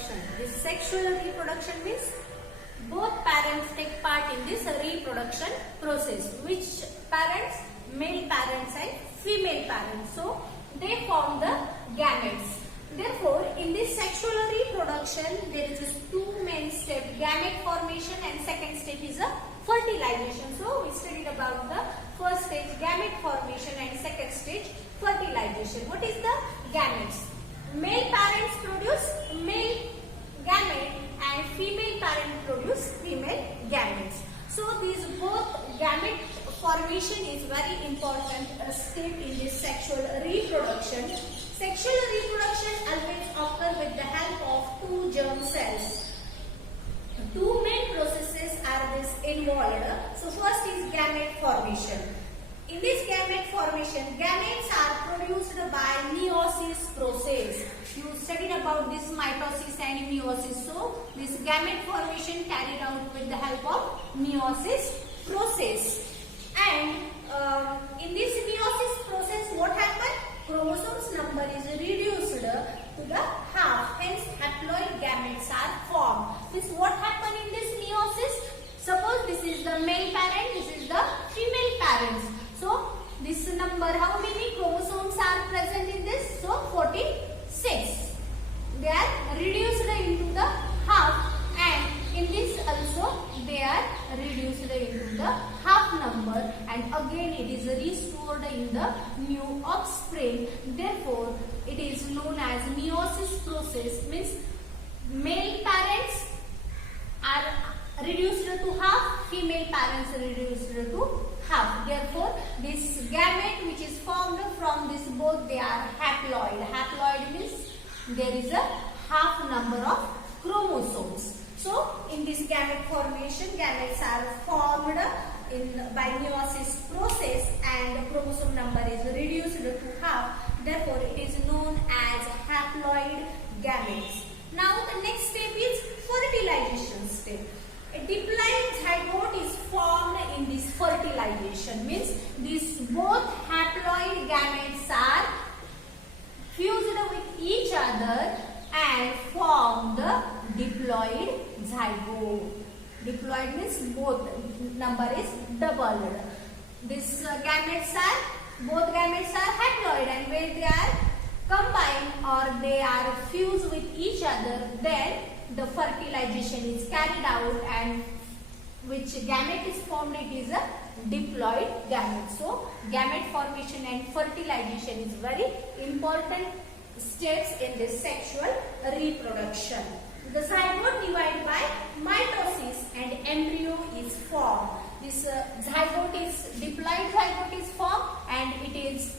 reproduction. This sexual reproduction means both parents take part in this reproduction process. Which parents? Male parents and female parents. So they form the gametes. Therefore, in this sexual reproduction, there is two main steps: gamete formation, and second step is a fertilization. So we studied about the first stage, gamete formation, and second stage, fertilization. What is the gametes? Male parents produce male gamete and female parents produce female gametes. So these both gamete formation is very important step in this sexual reproduction. Sexual reproduction always occurs with the help of two germ cells. Two main processes are this involved. So first is gamete formation. In this gamete formation, gametes are produced by meiosis process. You studied about this mitosis and meiosis. So this gamete formation carried out with the help of meiosis process. And in this meiosis process, what happens? Chromosomes number is reduced to the half. Hence, haploid gametes are formed. This what happened in this meiosis? Suppose this is the male parent, this is the female parents. So this number, how many chromosomes are present in this? So 46. They are reduced into the half, and in this also they are reduced into the half number, and again it is restored in the new offspring. Therefore, it is known as meiosis process. Means male parents are reduced to half, female parents reduced to half. Therefore, this gamete which is formed from this both, they are haploid. Haploid means there is a half number of chromosomes. So, in this gamete formation, gametes are formed by meiosis process, and chromosome number is reduced to half. Therefore, it is known as haploid gametes. Now, the next step is fertilization step. A diploid zygote is formed in this fertilization. Means these both haploid gametes are fused with each other and form the diploid zygote. Diploid means both number is doubled. These both gametes are haploid, and when they are combined or they are fused with each other, then the fertilization is carried out, and which gamete is formed, it is a diploid gamete. So gamete formation and fertilization is very important steps in this sexual reproduction. The zygote divided by mitosis and embryo is formed. This diploid zygote is formed, and it is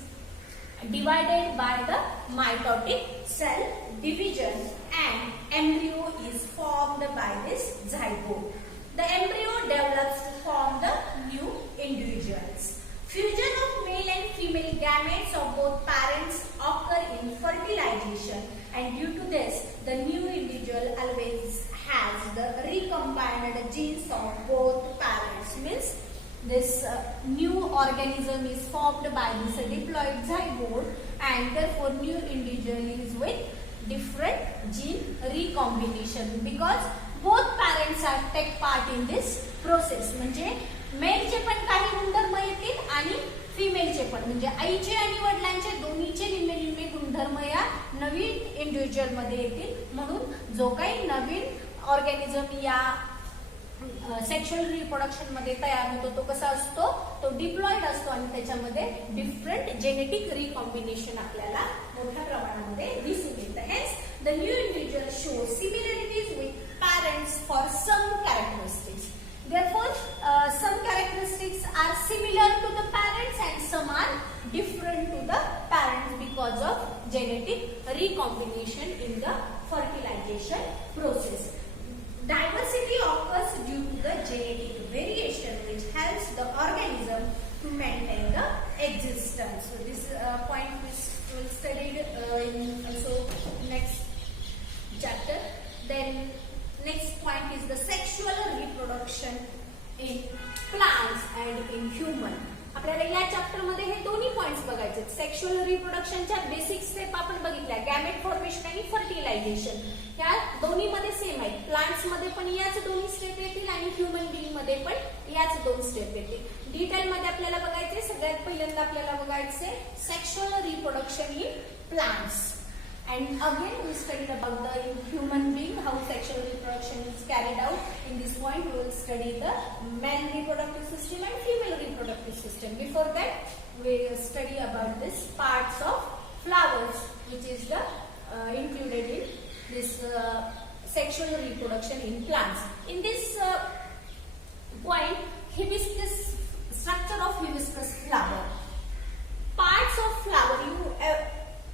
divided by the mitotic cell division, and embryo is formed by this zygote. The embryo develops to form the new individuals. Fusion of male and female gametes of both parents occur in fertilization, and due to this, the new individual always has the recombined genes of both parents. Means this new organism is formed by this diploid zygote, and therefore new individual is with different gene recombination, because both parents are take part in this process. म्हणजे मेलचे पण काही गुणधर्म येतील आणि फिमेलचे पण, म्हणजे आईचे आणि वडिलांचे दोन्हीचे निम्मे निम्मे गुणधर्म या नवीन इंडिव्हिज्युअल मध्ये येतील. म्हणून जो काही नवीन ऑर्गॅनिझम या सेक्शुअल रिप्रोडक्शन मध्ये तयार होतो तो कसा असतो, तो डिप्लॉइड असतो, आणि त्याच्यामध्ये डिफरंट जेनेटिक रिकॉम्बिनेशन आपल्याला मोठ्या प्रमाणामध्ये दिसून येतं. Hence the new individual show similarities with parents for some characteristics. Therefore, some characteristics are similar to the parents and some are different to the parents because of genetic recombination in the fertilization process. Diversity occurs due to the genetic variation which helps the organism to maintain the existence. So this point we will studied in also next chapter. Then next point is the sexual reproduction in plants and in human. आपल्याला या chapter मध्ये हे दोन्ही points बघायचे. Sexual रिप्रोडक्शनच्या basic step आपण बघितल्या, gamete formation आणि fertilisation. या दोन्ही मध्ये सेम आहेत. प्लांट्स मध्ये पण याच दोन्ही स्टेप येतील आणि ह्युमन बिंग मध्ये पण याच दोन स्टेप येतील. डिटेल मध्ये आपल्याला बघायचे. सगळ्यात पहिल्यांदा आपल्याला बघायचे sexual reproduction in plants. And again we studied about the human being, how sexual reproduction is carried out. In this point we will study the male reproductive system and female reproductive system. Before that we will study about this parts of flowers, which is the included in this sexual reproduction in plants. In this point, hibiscus, structure of hibiscus flower. Parts of flower,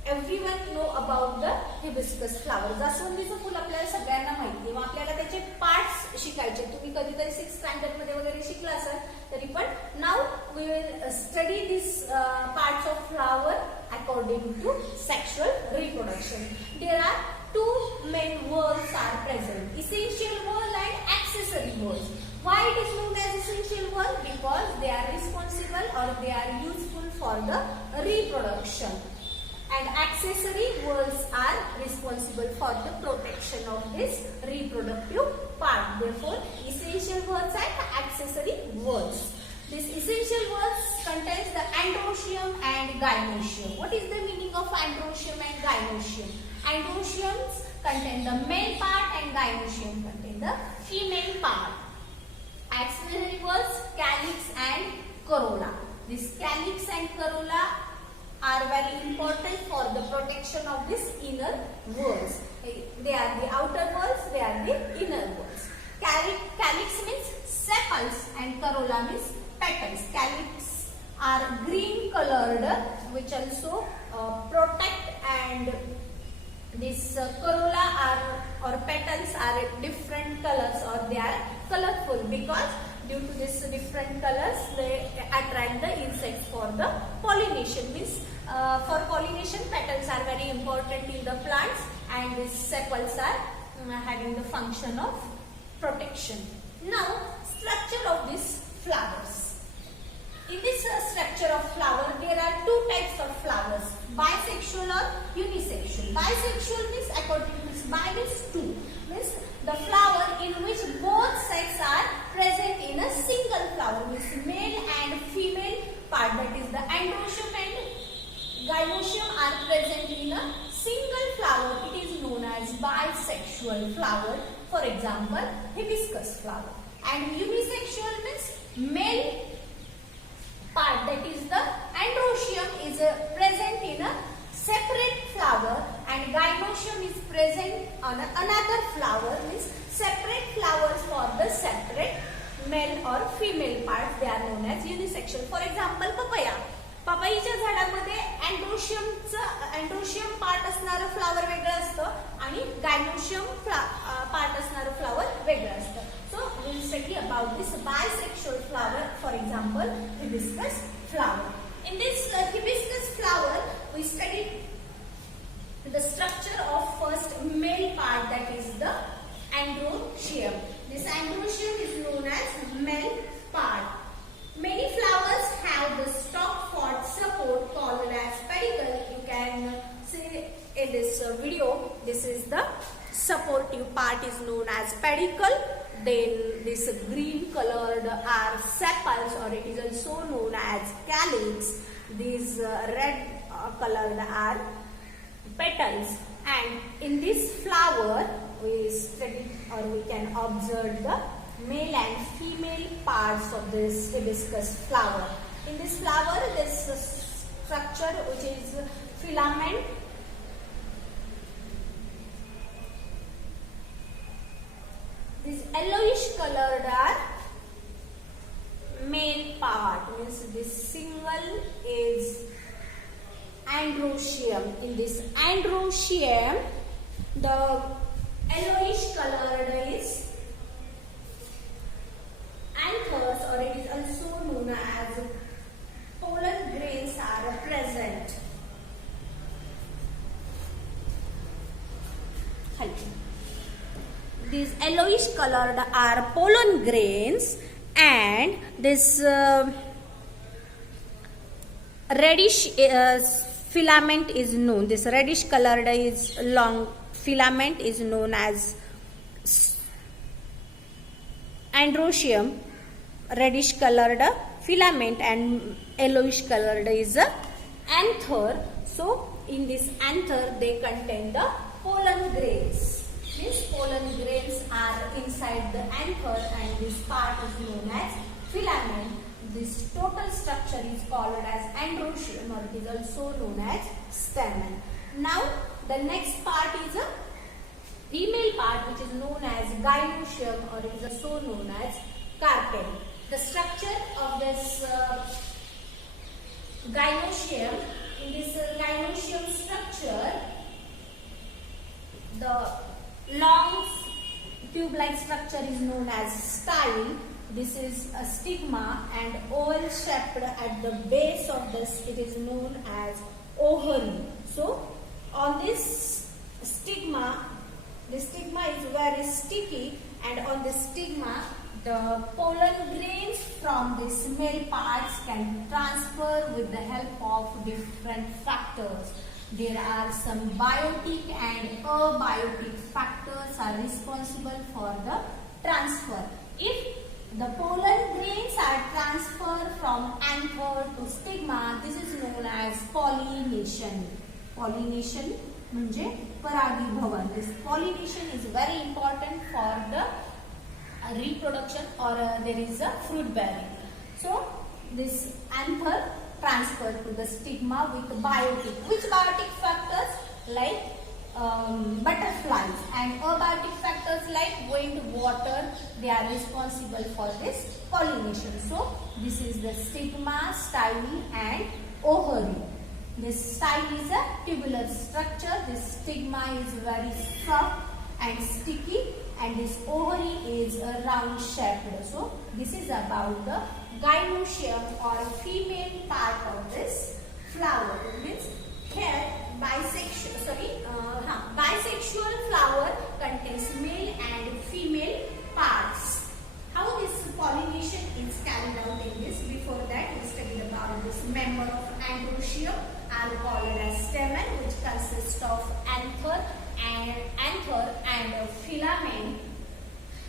everyone know about the hibiscus flower. जास्वंदीचं फुल आपल्याला सगळ्यांना माहिती. मग आपल्याला त्याचे parts शिकायचे. तुम्ही कधीतरी 6th स्टँडर्ड मध्ये वगैरे शिकला असाल तरी पण. Now we will study this parts of flower according to sexual reproduction. There are two main whorls are present, essential whorl and accessory whorls. Why it is known as essential whorl? Because they are responsible or they are useful for the reproduction. And accessory whorls are responsible for the protection of this reproductive part. Therefore, essential whorls and accessory whorls. This essential whorls contains the androecium and gynoecium. What is the meaning of androecium and gynoecium? Androeciums contain the male part and gynoecium contain the female part. Accessory whorls, calyx and corolla. This calyx and corolla are very important for the protection of this inner whorls. They are the outer whorls, they are the inner whorls. Calyx means sepals and corolla means petals. Calyx are green colored, which also protect, and this corolla or petals are different colors, or they are colorful because due to this different colors they attract the insects for the pollination. Means for pollination, petals are very important in the plants, and these sepals are having the function of protection. Now, structure of these flowers. In this structure of flower, there are two types of flowers, bisexual or unisexual. Bisexual means, according to this, bi means two, means the flower in which both sexes are present in a single flower, means male and female part, that is the androecium and gynoecium are present in a single flower. It is known as bisexual flower. For example, hibiscus flower. And unisexual means male part, that is the androecium is present in a separate flower, and gynoecium is present on another flower, means separate flowers for the separate male or female parts. They are known as unisexual. For example, papaya. पपईच्या झाडामध्ये androecium part असणारं flower वेगळं असतं आणि gynoecium part असणारं flower वेगळं असतं. So will study about this bisexual flower. For example, hibiscus flower. In this hibiscus flower we study the structure of first male part, that is the androecium. This androecium is known as male part. Many flowers have the stalk for support called as pedicel. You can see in this video, this is the supportive part is known as pedicel. Then this green colored are sepals, or it is also known as calyx. These red colored are petals. And in this flower we study, or we can observe the male and female parts of this hibiscus flower. In this flower, this structure which is filament. This yellowish colored are male part, means this single is androecium. In this androecium, the yellowish colored is anthers, or it is also known as pollen grains are present. These yellowish colored are pollen grains, and this reddish filament is known. This reddish colored is long filament is known as androecium. Reddish colored filament and yellowish colored is anther. So in this anther they contain the pollen grains. These pollen grains are inside the anther and this part is known as filament. This total structure is called as androecium, or it is also known as stamen. Now the next part is a female part which is known as gynoecium, or it is also known as carpel. The structure of this gynoecium, in this gynoecium structure, the long tube-like structure is known as style. This is a stigma, and oval shaped at the base of this, it is known as ovary. So on this stigma, the stigma is very sticky, and on the stigma the pollen grains from the male parts can transfer with the help of different factors. There are some biotic and abiotic factors are responsible for the transfer. If the pollen grains are transferred from anther to stigma, this is known as pollination. Pollination म्हणजे परागीभवन. This pollination is very important for the reproduction, or there is a fruit bearing. So this anther transferred to the stigma with biotic. Which biotic factors? Like butterflies, and abiotic factors like wind, water, they are responsible for this pollination. So this is the stigma, style and ovary. This style is a tubular structure. This stigma is very soft and sticky, and this ovary is a round shaped. So this is about the gynoecium, or female part of this flower. It means here bisexual flower contains male and female parts. How this pollination is carried out in this? Before that we studied about this member of androecium are called as stamen, which consists of anther and filament.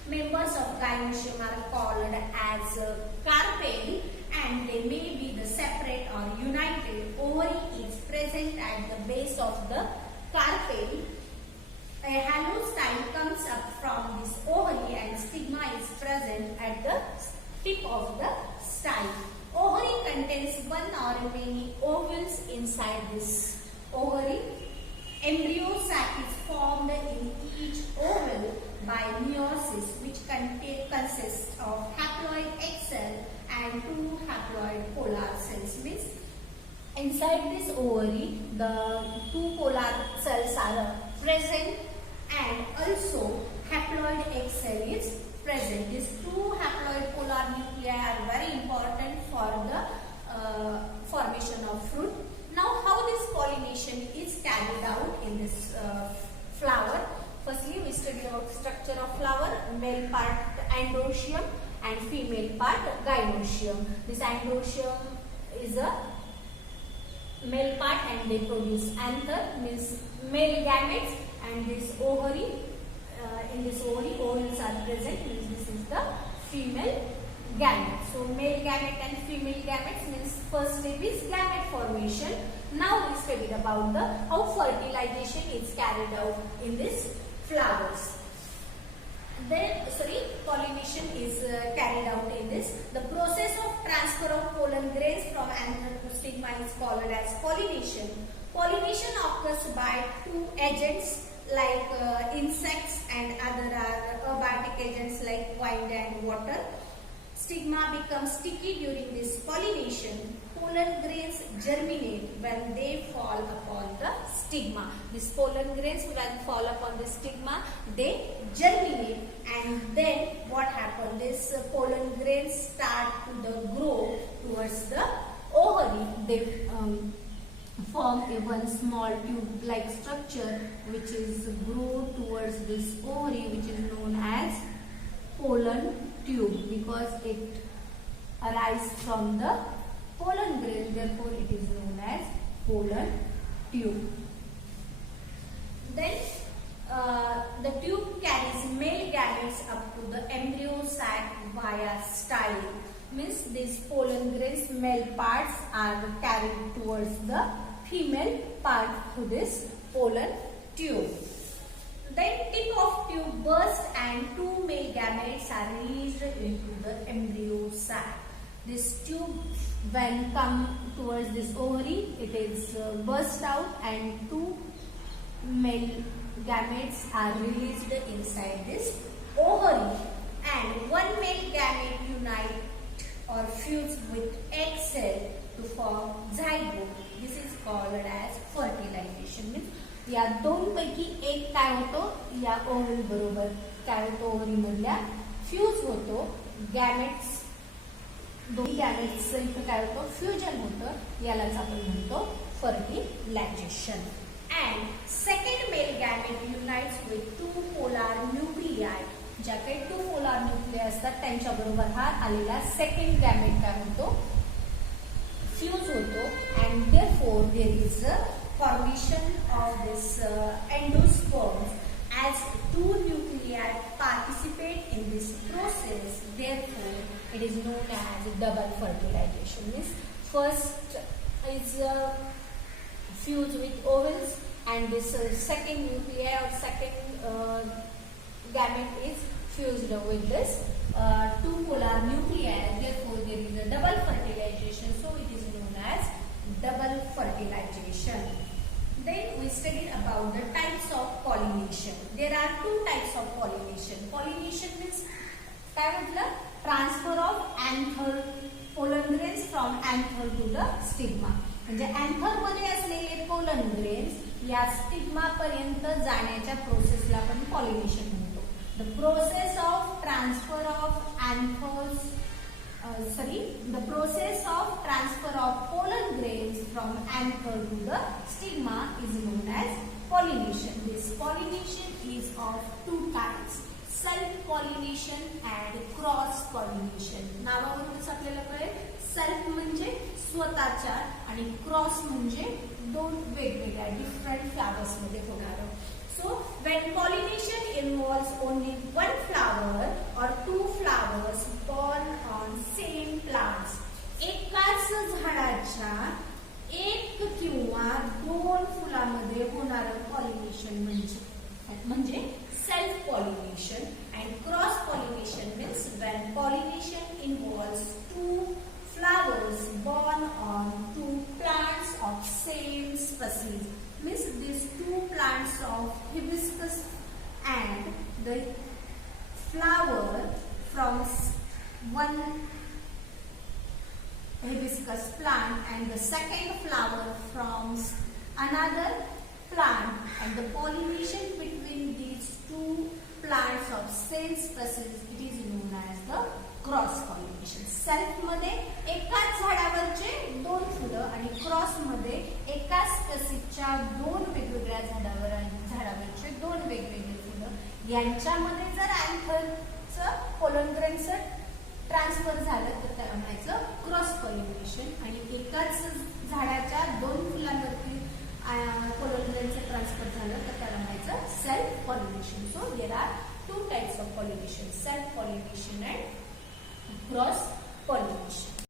Members of gynoecium are called as carpel, and they may be the separate or united. Ovary is present at the base of the carpel. A halo style comes up from this ovary, and stigma is present at the tip of the style. Ovary contains one or many ovules inside this ovary. Embryo sac is formed in each ovule by meiosis, which consists of haploid egg cell and two haploid polar cells. Means inside this ovary, the two polar cells are present, and also haploid egg cell is present. These two haploid polar nuclei are very important for the formation of fruit. Now, how this pollination is carried out in this flower? Firstly, we studied about structure of flower, male part androecium and female part gynoecium. This androecium is a male part, and they produce anther, means male gametes, and this ovary, in this ovary ovules are present, means this is the female gamete. So male gamete and female gametes means first step is gamete formation. Now we studied about the how fertilization is carried out in this flowers. Then pollination is carried out in this. The process of transfer of pollen grains from anther to stigma is called as pollination. Pollination occurs by two agents like insects, and other are abiotic agents like wind and water. Stigma becomes sticky during this pollination. Pollen grains germinate when they fall upon the stigma. These pollen grains, when fall upon the stigma, they germinate, and then what happens? These pollen grains start to grow towards the ovary. They form a one small tube-like structure which is grow towards this ovary, which is known as pollen tube, because it arises from the pollen grain, therefore it is pollen tube. Then the tube carries male gametes up to the embryo sac via style. Means these pollen grains, male parts are carried towards the female part through this pollen tube. Then tip of tube bursts and two male gametes are released into the embryo sac. This tube, when come towards this ovary, it is burst out and two male gametes are released inside this ovary, and one male gamete unite or fuse with egg cell to form zygote. This is called as fertilization. Means या दोन पैकी एक काय होतो, या ovary बरोबर काय होतो, ओव्हरी मधल्या फ्यूज होतो, गॅमेट्स दोन गॅमेट्स इथे काय होतं, फ्युजन होतं, यालाच आपण म्हणतो fertilisation. And second male gamete unites with two polar nuclei. ज्या काही टू पोलार न्यूक्लिय असतात त्यांच्या बरोबर हा आलेला सेकंड गॅमेट काय होतो, फ्यूज होतो, and therefore there is a formation of this endosperms. As two nuclei participate in this process, therefore it is known as double fertilization. Means first is fused with ovals, and this second nuclei or second gamete is fused with this two polar nuclei. Therefore there is a double fertilization, so it is known as double fertilization. Then we studied about the types of pollination. There are two types of pollination. Pollination means काय म्हटलं, transfer of anther pollen grains from anther to the stigma. म्हणजे anther मध्ये असलेले pollen grains या stigma पर्यंत जाण्याच्या प्रोसेसला आपण पॉलिनेशन म्हणतो. The process of transfer of anthers the process of transfer of pollen grains from anther to the stigma is known as pollination. This pollination is of two types, self pollination and cross pollination. नावावरूनच आपल्याला कळेल, self म्हणजे स्वतःच्या आणि cross म्हणजे दोन वेगवेगळ्या different flowers मध्ये होणार. So when pollination involves only one flower or two flowers born on same plants, एकाच झाडाच्या एक किंवा दोन फुलामध्ये होणारं पॉलिनेशन म्हणजे self pollination. and cross pollination means when pollination involves two flowers born on two plants of same species. Means these two plants of hibiscus and the flower from one hibiscus plant and the second flower from another plant, and the pollination between these two plants of same species, it is known as the cross pollination. Self मध्ये एकाच झाडावरचे दोन फुलं आणि cross मध्ये एकाच स्पेसिसच्या दोन वेगवेगळ्या झाडावरचे दोन वेगवेगळे फुलं यांच्यामध्ये जर अँथरचं पोलन ग्रेनचं ट्रान्सफर झालं तर त्याला म्हणायचं क्रॉस पॉलिनेशन. आणि एकाच झाडाच्या दोन फुलांवरती पोलन ग्रेनचं ट्रान्सफर झालं तर त्याला म्हणायचं self pollination. So there are two types of pollination, self pollination and cross pollination.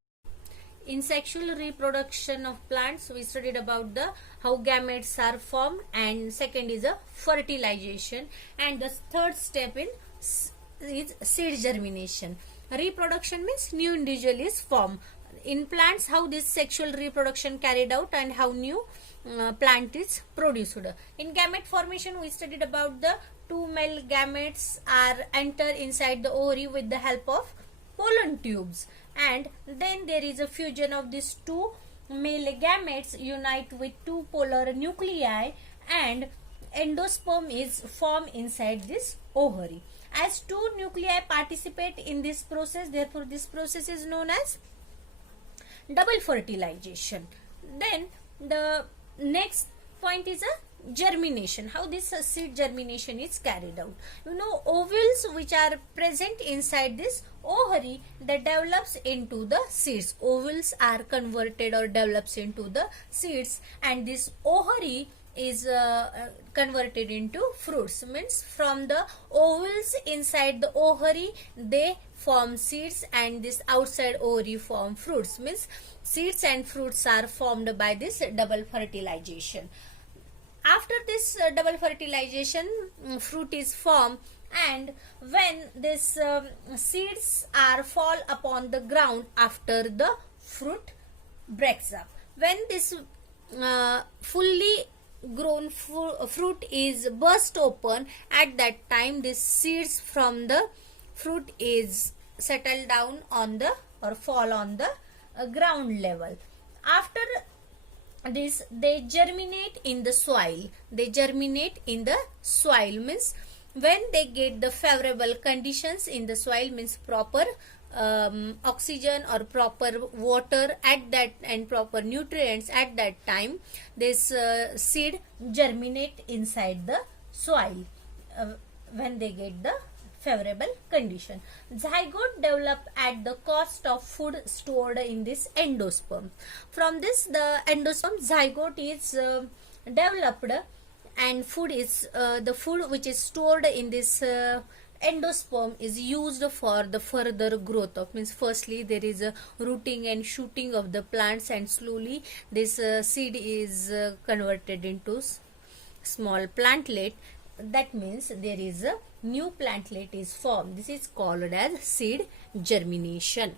In sexual reproduction of plants, we studied about the how gametes are formed, and second is a fertilization, and the third step is seed germination. Reproduction means new individual is formed. In plants, how this sexual reproduction carried out and how new plant is produced. In gamete formation, we studied about the two male gametes are enter inside the ovary with the help of pollen tubes, and then there is a fusion of these two male gametes unite with two polar nuclei, and endosperm is formed inside this ovary. As two nuclei participate in this process, therefore this process is known as double fertilization. Then the next point is a germination. How this seed germination is carried out? You know, ovules which are present inside this ovary that develops into the seeds. Ovules are converted or develops into the seeds, and this ovary is converted into fruits. Means from the ovules inside the ovary they form seeds, and this outside ovary form fruits. Means seeds and fruits are formed by this double fertilization. After this double fertilization, fruit is formed, and when this seeds are fall upon the ground after the fruit breaks up, when this fully grown fruit is burst open, at that time this seeds from the fruit is settle down on the or fall on the ground level. After this they germinate in the soil. They germinate in the soil means when they get the favorable conditions in the soil, means proper oxygen or proper water at that and proper nutrients at that time, this seed germinate inside the soil when they get the favorable condition. Zygote develop at the cost of food stored in this endosperm. From this the endosperm zygote is developed, and food is the food which is stored in this endosperm is used for the further growth of, means firstly there is a rooting and shooting of the plants, and slowly this seed is converted into small plantlet. That means there is a new plantlet is formed. This is called as seed germination.